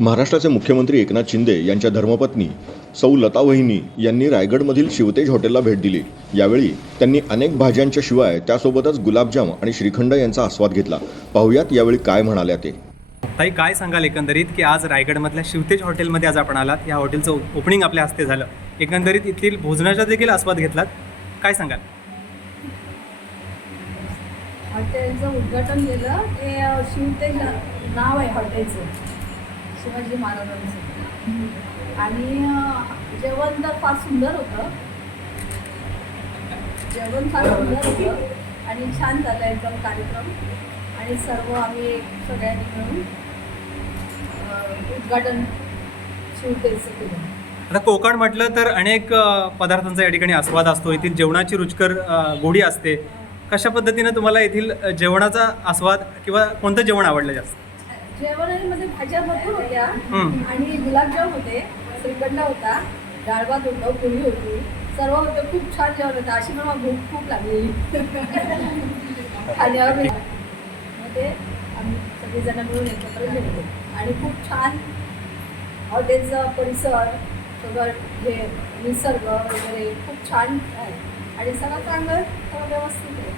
महाराष्ट्राचे मुख्यमंत्री एकनाथ शिंदे यांच्या धर्मपत्नी सौ लता वहिनी यांनी रायगडमधील शिवतेज हॉटेलला भेट दिली. यावेळी त्यांनी अनेक भाज्यांच्या शिवाय त्यासोबतच गुलाबजाम आणि श्रीखंड यांचा आस्वाद घेतला. पाहुयात यावेळी काय म्हणाल्या ते. ताई काय सांगाल एकंदरीत की आज रायगडमधल्या शिवतेज हॉटेलमध्ये आज आपण आलात. या हॉटेलचं ओपनिंग आपल्या हस्ते झालं. एकंदरीत येथील भोजनाचा देखील आस्वाद घेतलात. काय सांगाल? हॉटेलचं उद्घाटन केलं. ते शिवतेज नाव आहे हॉटेलचं. शिवाजी महाराजांचं. आणि जेवण तर फार सुंदर होतं. जेवण फार सुंदर होतं. आणि छान झालं एकदम कार्यक्रम. आणि सर्व आम्ही सगळ्यांनी मिळून उद्घाटन शिवतेचं केलं. आता कोकण म्हटलं तर अनेक पदार्थांचा या ठिकाणी आस्वाद असतो. येथील जेवणाची रुचकर गोडी असते. कशा पद्धतीनं तुम्हाला येथील जेवणाचा आस्वाद किंवा कोणतं जेवण आवडलं जास्त? जेवणामध्ये भाज्या भरपूर होत्या. आणि गुलाबजाम होते श्रीखंड होता डाळ भात होतं पुरी होती सर्व होतं. खूप छान जेवण होतं. अशी मला भूक खूप लागलेली आणि आम्ही मग ते आम्ही सगळेजण मिळून एकत्र जेवलो आणि खूप छान हॉटेलचा परिसर सगळं हे निसर्ग वगैरे खूप छान आहे. आणि सगळं चांगलं सगळं व्यवस्थित आहे.